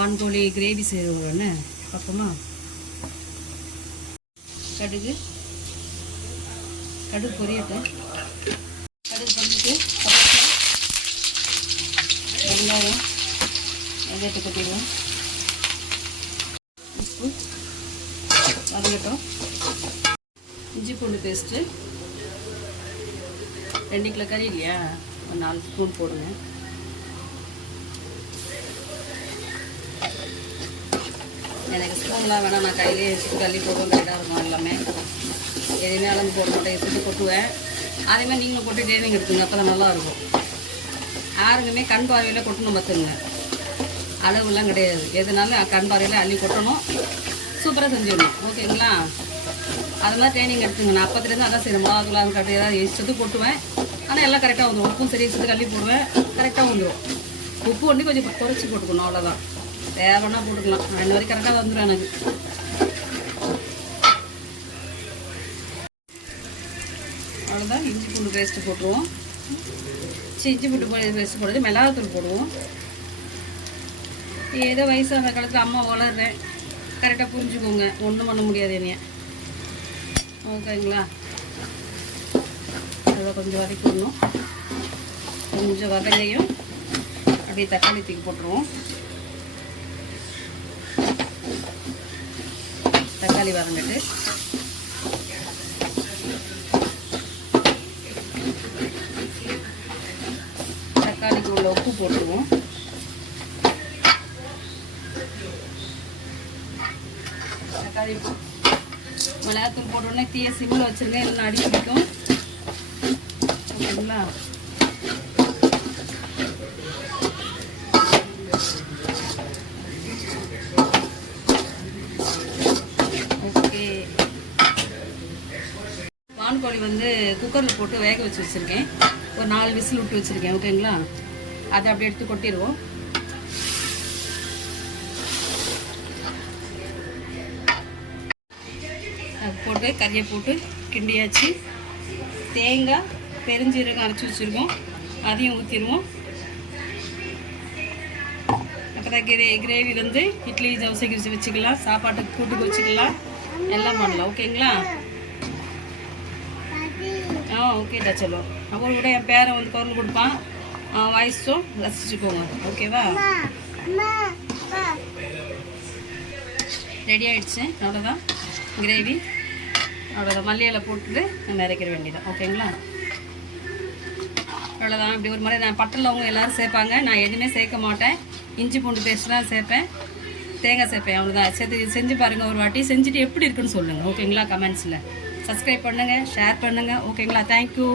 வான்கோழி கிரேவி செய்வோம்னு பார்ப்போமா. கடுகு பொரியட்டும். கடுகு பண்ணிட்டு வெங்காயத்தை கொட்டிடுவோம். உப்பு வதங்கட்டும். இஞ்சி பூண்டு பேஸ்ட்டு 2 கிலோ கறி இல்லையா, ஒரு 4 ஸ்பூன் போடுங்க. எனக்கு ஸ்பூன்லாம் வேணாம், நான் கையிலே எடுத்து தள்ளி போடுவோம். கரெக்டாக இருக்கும். எல்லாமே எதுவுமே அளந்து போட மாட்டேன், எடுத்துட்டு கொட்டுவேன். அதேமாதிரி நீங்களும் கொட்டி ட்ரைனிங் எடுத்துங்க, அப்போ தான் நல்லாயிருக்கும். யாருக்குமே கண் பார்வையில் கொட்டணும் பார்த்துங்க, அளவுலாம் கிடையாது. எதுனாலும் கண் பார்வையில் அள்ளி கொட்டணும், சூப்பராக செஞ்சிடணும். ஓகேங்களா? அது மாதிரி ட்ரைனிங் எடுத்துங்க. நான் அப்பத்துலேருந்து அதான் செய்யணும். மிளகாத்தூள் கட்டி ஏதாவது இஷ்டத்து கொட்டுவேன், ஆனால் எல்லாம் கரெக்டாக வந்துடும். உப்பும் சரி இஷ்டத்துக்கு அள்ளி போடுவேன், கரெக்டாக வந்துடும். உப்பு வந்து கொஞ்சம் குறைச்சி போட்டுக்கணும், அவ்வளோதான். தேவைன்னா போட்டுக்கலாம். 2 வரைக்கும் கரெக்டாக வந்துடும் எனக்கு. அவ்வளோதான். இஞ்சி பூண்டு பேஸ்ட்டு போட்டுருவோம். இஞ்சி பூண்டு பேஸ்ட்டு போடுறது மிளகாத்தூள் போடுவோம். ஏதோ வயசான காலத்தில் அம்மா வளர்றேன், கரெக்டாக புரிஞ்சுக்கோங்க. ஒன்றும் பண்ண முடியாது என்னைய. ஓகேங்களா? அதை கொஞ்சம் வதக்கிடணும். கொஞ்சம் வதங்கையும் அப்படியே தக்காளி தூக்கி போட்டுருவோம். தக்காளி வதங்கிட்டு தக்காளிக்கு உள்ள உப்பு போட்டுருவோம். தக்காளி மிளகாத்தூள் போட்டோடனே தீய சிம்மில் வச்சுருங்க, இல்லைன்னா அடி பிடிக்கும். ஓகேங்களா? வான்கோழி வந்து குக்கரில் போட்டு வேக வச்சு வச்சுருக்கேன். ஒரு 4 விசில் விட்டு வச்சுருக்கேன். ஓகேங்களா? அதை அப்படியே எடுத்து கொட்டிடுவோம். அது போட்டு கறியை போட்டு கிண்டியாச்சு. தேங்காய் பெருஞ்சீரகம் அரைச்சி வச்சுருக்கோம், அதையும் ஊற்றிடுவோம். அப்போ தான் கிரேவி வந்து இட்லி தோசைக்கு வச்சுக்கலாம், சாப்பாட்டுக்கு கூட்டுக்கு வச்சுக்கலாம், எல்லாம் பண்ணலாம். ஓகேங்களா? ஓகேடா. சொல்லோ அவள் கூட என் பேரை வந்து குரல் கொடுப்பான், வாய்ஸும் ரசிச்சுக்கோங்க. ஓகேவா? ரெடி ஆகிடுச்சு. அவ்வளோதான் கிரேவி. அவ்வளோதான். மல்லியில் போட்டுட்டு நம்ம இறக்கிற வேண்டியதான். ஓகேங்களா? அவ்வளோதான். இப்படி ஒரு மாதிரி நான் பட்டலவங்க எல்லோரும் சேர்ப்பாங்க, நான் எதுவுமே சேர்க்க மாட்டேன். இஞ்சி பூண்டு பேஸ்ட்லாம் சேர்ப்பேன், தேங்காய் சேர்ப்பேன். அவ்வளோதான். சேர்த்து செஞ்சு பாருங்கள் ஒரு வாட்டி. செஞ்சுட்டு எப்படி இருக்குன்னு சொல்லுங்கள். ஓகேங்களா? கமெண்ட்ஸில் சப்ஸ்கிரைப் பண்ணுங்கள், ஷேர் பண்ணுங்கள். ஓகேங்களா? தேங்க்யூ.